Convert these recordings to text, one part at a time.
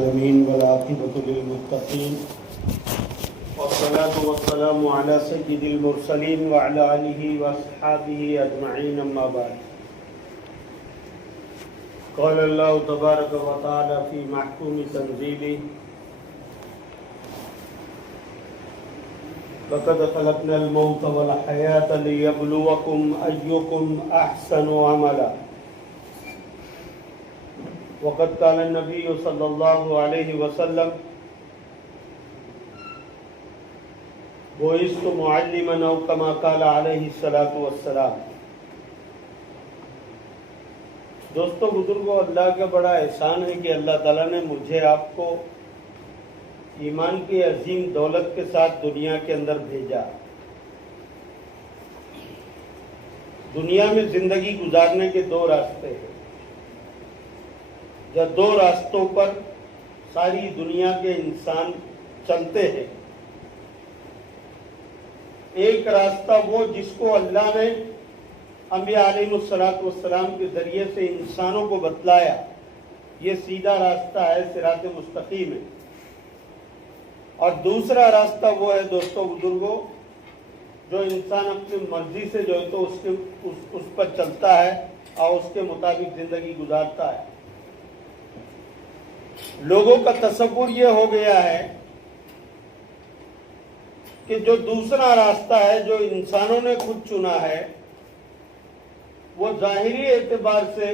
العالمين والعاقبة للمتقين والصلاة والسلام على سيد المرسلين وعلى آله وأصحابه أجمعين أما بعد قال الله تبارك وتعالى في محكوم تنزيله لقد خلقنا الموت والحياة ليبلوكم أيكم أحسن عملا وقد قال النبي صلى الله عليه وسلم بعثت معلما أو كما قال عليه الصلاة والسلام۔ دوستو بزرگوں، اللہ کا بڑا احسان ہے کہ اللہ تعالیٰ نے مجھے آپ کو ایمان کی عظیم دولت کے ساتھ دنیا کے اندر بھیجا۔ دنیا میں زندگی گزارنے کے دو راستے ہیں، یا دو راستوں پر ساری دنیا کے انسان چلتے ہیں۔ ایک راستہ وہ جس کو اللہ نے انبیاء علیہ السلام کے ذریعے سے انسانوں کو بتلایا، یہ سیدھا راستہ ہے، صراط مستقیم ہے۔ اور دوسرا راستہ وہ ہے دوستو بزرگوں، جو انسان اپنی مرضی سے جو ہے تو اس پر چلتا ہے اور اس کے مطابق زندگی گزارتا ہے۔ لوگوں کا تصور یہ ہو گیا ہے کہ جو دوسرا راستہ ہے جو انسانوں نے خود چنا ہے، وہ ظاہری اعتبار سے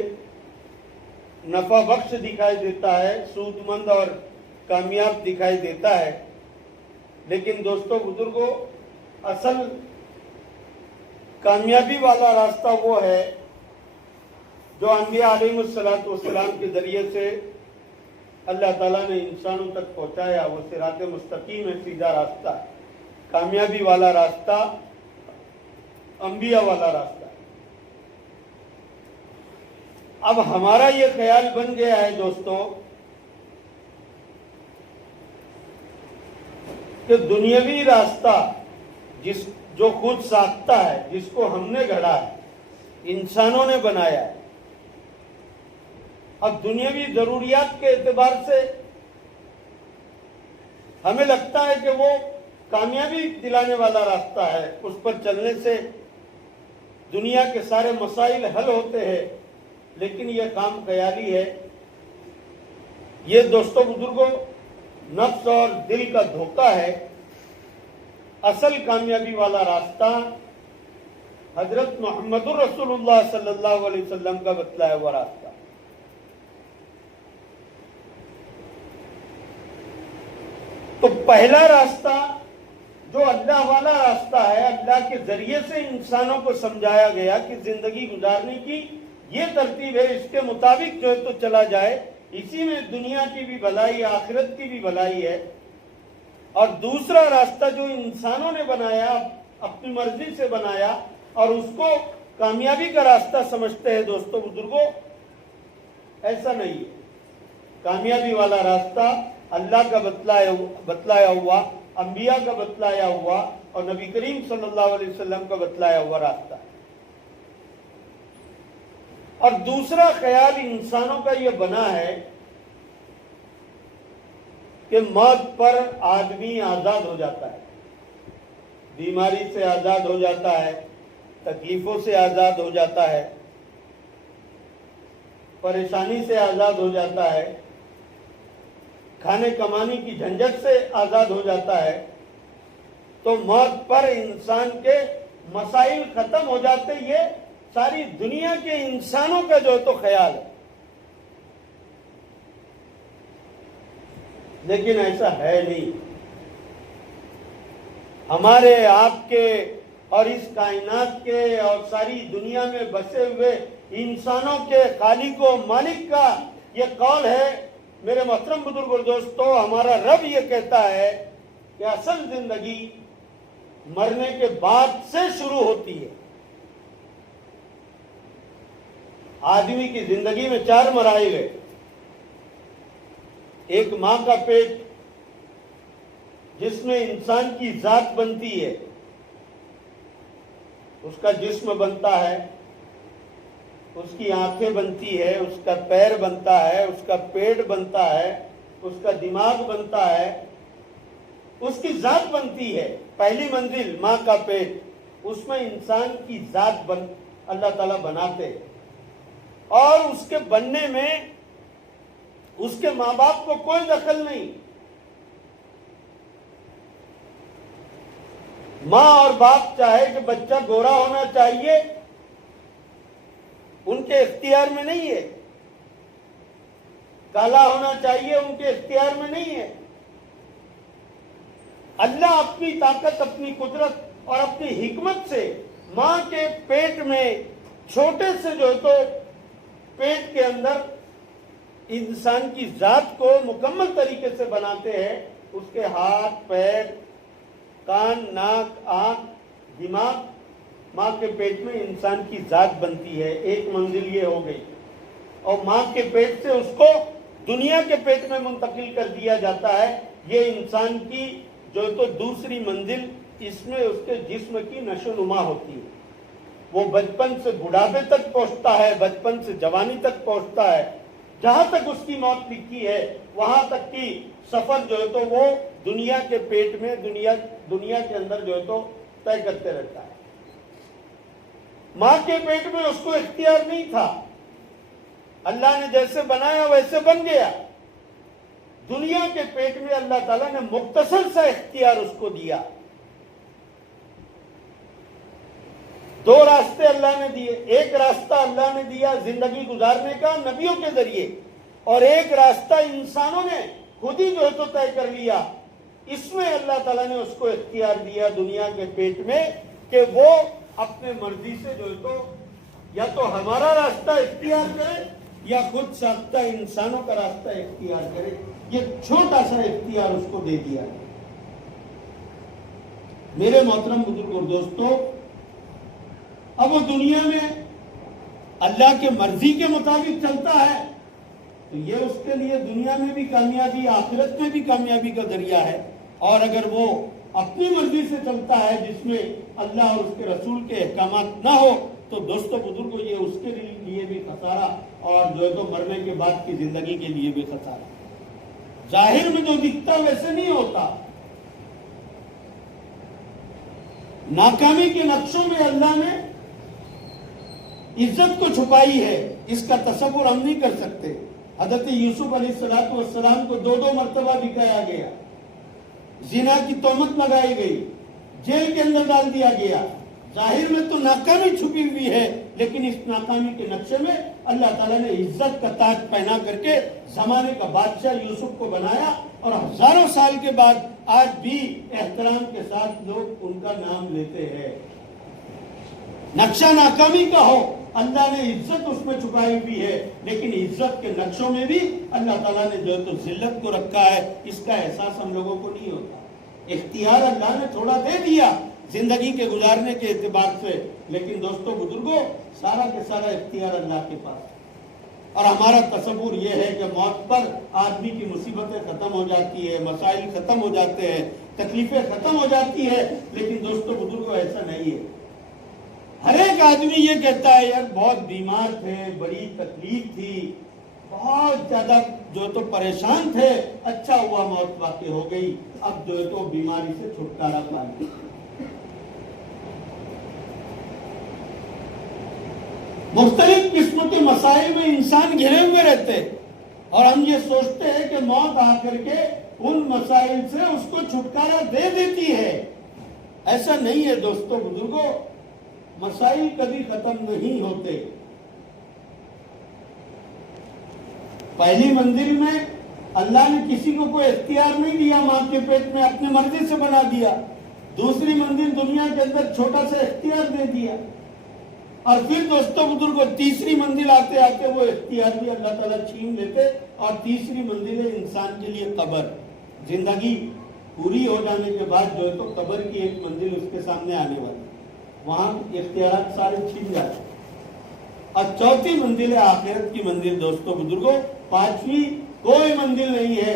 نفع بخش دکھائی دیتا ہے، سود مند اور کامیاب دکھائی دیتا ہے، لیکن دوستو بزرگوں، اصل کامیابی والا راستہ وہ ہے جو انبیاء علیہ السلام کے ذریعے سے اللہ تعالیٰ نے انسانوں تک پہنچایا۔ وہ صراط مستقیم ہے، سیدھا راستہ، کامیابی والا راستہ، انبیاء والا راستہ۔ اب ہمارا یہ خیال بن گیا ہے دوستو کہ دنیاوی راستہ جو خود ساختہ ہے، جس کو ہم نے گھڑا ہے، انسانوں نے بنایا ہے، اب دنیاوی ضروریات کے اعتبار سے ہمیں لگتا ہے کہ وہ کامیابی دلانے والا راستہ ہے، اس پر چلنے سے دنیا کے سارے مسائل حل ہوتے ہیں، لیکن یہ کام خیالی ہے۔ یہ دوستو بزرگوں نفس اور دل کا دھوکہ ہے۔ اصل کامیابی والا راستہ حضرت محمد رسول اللہ صلی اللہ علیہ وسلم کا بتلایا ہوا راستہ۔ تو پہلا راستہ جو اللہ والا راستہ ہے، اللہ کے ذریعے سے انسانوں کو سمجھایا گیا کہ زندگی گزارنے کی یہ ترتیب ہے، اس کے مطابق جو ہے تو چلا جائے، اسی میں دنیا کی بھی بھلائی، آخرت کی بھی بھلائی ہے۔ اور دوسرا راستہ جو انسانوں نے بنایا، اپنی مرضی سے بنایا اور اس کو کامیابی کا راستہ سمجھتے ہیں، دوستو بزرگوں ایسا نہیں ہے۔ کامیابی والا راستہ اللہ کا بتلایا ہوا، انبیاء کا بتلایا ہوا اور نبی کریم صلی اللہ علیہ وسلم کا بتلایا ہوا راستہ ہے۔ اور دوسرا خیال انسانوں کا یہ بنا ہے کہ موت پر آدمی آزاد ہو جاتا ہے، بیماری سے آزاد ہو جاتا ہے، تکلیفوں سے آزاد ہو جاتا ہے، پریشانی سے آزاد ہو جاتا ہے، کھانے کمانے کی جھنجھٹ سے آزاد ہو جاتا ہے۔ تو موت پر انسان کے مسائل ختم ہو جاتے، یہ ساری دنیا کے انسانوں کا جو ہے تو خیال ہے، لیکن ایسا ہے نہیں۔ ہمارے آپ کے اور اس کائنات کے اور ساری دنیا میں بسے ہوئے انسانوں کے خالق و مالک کا یہ قول ہے، میرے محترم بزرگ اور دوستو، ہمارا رب یہ کہتا ہے کہ اصل زندگی مرنے کے بعد سے شروع ہوتی ہے۔ آدمی کی زندگی میں 4 مراحل ہے۔ ایک ماں کا پیٹ، جس میں انسان کی ذات بنتی ہے، اس کا جسم بنتا ہے، اس کی آنکھیں بنتی ہے، اس کا پیر بنتا ہے، اس کا پیٹ بنتا ہے، اس کا دماغ بنتا ہے، اس کی ذات بنتی ہے۔ پہلی منزل ماں کا پیٹ، اس میں انسان کی ذات اللہ تعالیٰ بناتے ہیں، اور اس کے بننے میں اس کے ماں باپ کو کوئی دخل نہیں۔ ماں اور باپ چاہے کہ بچہ گورا ہونا چاہیے، ان کے اختیار میں نہیں ہے، کالا ہونا چاہیے، ان کے اختیار میں نہیں ہے۔ اللہ اپنی طاقت، اپنی قدرت اور اپنی حکمت سے ماں کے پیٹ میں چھوٹے سے جو تو پیٹ کے اندر انسان کی ذات کو مکمل طریقے سے بناتے ہیں۔ اس کے ہاتھ، پیر، کان، ناک، آنکھ، دماغ، ماں کے پیٹ میں انسان کی ذات بنتی ہے۔ ایک منزل یہ ہو گئی، اور ماں کے پیٹ سے اس کو دنیا کے پیٹ میں منتقل کر دیا جاتا ہے۔ یہ انسان کی جو تو دوسری منزل، اس میں اس کے جسم کی نشو نما ہوتی ہے۔ وہ بچپن سے بڑھاپے تک پہنچتا ہے، بچپن سے جوانی تک پہنچتا ہے، جہاں تک اس کی موت لکھی ہے وہاں تک کی سفر جو ہے تو وہ دنیا کے پیٹ میں، دنیا کے اندر جو ہے تو طے کرتے رہتا ہے۔ ماں کے پیٹ میں اس کو اختیار نہیں تھا، اللہ نے جیسے بنایا ویسے بن گیا۔ دنیا کے پیٹ میں اللہ تعالیٰ نے مختصر سا اختیار اس کو دیا۔ دو راستے اللہ نے دیے، ایک راستہ اللہ نے دیا زندگی گزارنے کا نبیوں کے ذریعے، اور ایک راستہ انسانوں نے خود ہی جو ہے تو طے کر لیا۔ اس میں اللہ تعالیٰ نے اس کو اختیار دیا دنیا کے پیٹ میں کہ وہ اپنے مرضی سے جو ہے تو یا تو ہمارا راستہ اختیار کرے یا خود ساختہ انسانوں کا راستہ اختیار کرے۔ یہ چھوٹا سا اختیار اس کو دے دیا۔ میرے محترم بزرگ اور دوستو، اب وہ دنیا میں اللہ کے مرضی کے مطابق چلتا ہے تو یہ اس کے لیے دنیا میں بھی کامیابی، آخرت میں بھی کامیابی کا ذریعہ ہے۔ اور اگر وہ اپنی مرضی سے چلتا ہے جس میں اللہ اور اس کے رسول کے احکامات نہ ہو تو دوستو بزرگوں، یہ اس کے لیے بھی خسارہ، اور جو ہے تو مرنے کے بعد کی زندگی کے لیے بھی خسارہ۔ ظاہر میں جو دکھتا ویسے نہیں ہوتا۔ ناکامی کے نقشوں میں اللہ نے عزت کو چھپائی ہے، اس کا تصور ہم نہیں کر سکتے۔ حضرت یوسف علیہ السلام کو 2 مرتبہ دکھایا گیا، زنا کی تہمت لگائی گئی، جیل کے اندر ڈال دیا گیا۔ ظاہر میں تو ناکامی چھپی ہوئی ہے، لیکن اس ناکامی کے نقشے میں اللہ تعالیٰ نے عزت کا تاج پہنا کر کے زمانے کا بادشاہ یوسف کو بنایا، اور ہزاروں سال کے بعد آج بھی احترام کے ساتھ لوگ ان کا نام لیتے ہیں۔ نقشہ ناکامی کا ہو، اللہ نے عزت اس میں چھپائی ہوئی ہے، لیکن عزت کے نقشوں میں بھی اللہ تعالیٰ نے جو ہے تو ذلت کو رکھا ہے۔ اس کا احساس ہم لوگوں کو نہیں ہوتا۔ اختیار اللہ نے تھوڑا دے دیا زندگی کے گزارنے کے اعتبار سے، لیکن دوستو بزرگوں، سارا کے سارا اختیار اللہ کے پاس ہے۔ اور ہمارا تصور یہ ہے کہ موت پر آدمی کی مصیبتیں ختم ہو جاتی ہے، مسائل ختم ہو جاتے ہیں، تکلیفیں ختم ہو جاتی ہے، لیکن دوستو بزرگوں ایسا نہیں ہے۔ ہر ایک آدمی یہ کہتا ہے یار بہت بیمار تھے، بڑی تکلیف تھی، بہت زیادہ جو تو پریشان تھے، اچھا ہوا موت واقع ہو گئی، اب جو ہے تو بیماری سے چھٹکارا پا لیا۔ مختلف قسم کے مسائل میں انسان گھرے ہوئے رہتے، اور ہم یہ سوچتے ہیں کہ موت آ کر کے ان مسائل سے اس کو چھٹکارا دے دیتی ہے۔ ایسا نہیں ہے دوستو بزرگوں، مسائل کبھی ختم نہیں ہوتے۔ پہلی منزل میں اللہ نے کسی کو کوئی اختیار نہیں دیا، ماں کے پیٹ میں اپنی مرضی سے بنا دیا۔ دوسری منزل دنیا کے اندر چھوٹا سا اختیار دے دیا، اور پھر دوستو بزرگوں تیسری منزل آتے آتے وہ اختیار بھی اللہ تعالیٰ چھین لیتے، اور تیسری منزل ہے انسان کے لیے قبر۔ زندگی پوری ہو جانے کے بعد جو ہے تو قبر کی ایک منزل اس کے سامنے آنے والی، وہاں اختیارات سارے چھین جاتے۔ اور چوتھی منزل ہے آخرت کی منزل دوستو بزرگوں، پانچویں کوئی منزل نہیں ہے۔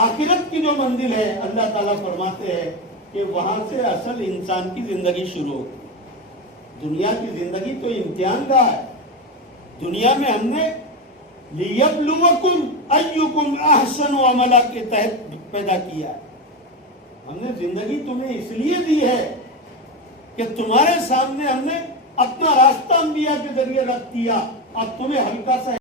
آخرت کی جو منزل ہے اللہ تعالیٰ فرماتے ہیں کہ وہاں سے اصل انسان کی زندگی شروع ہوتی ہے۔ دنیا کی زندگی تو امتحان کا ہے۔ دنیا میں ہم نے لیبلوکم ایکم احسن عملا کے تحت پیدا کیا ہے. ہم نے زندگی تمہیں اس لیے دی ہے کہ تمہارے سامنے ہم نے اپنا راستہ انبیاء کے ذریعے رکھ دیا. اب تمہیں ہلکا سا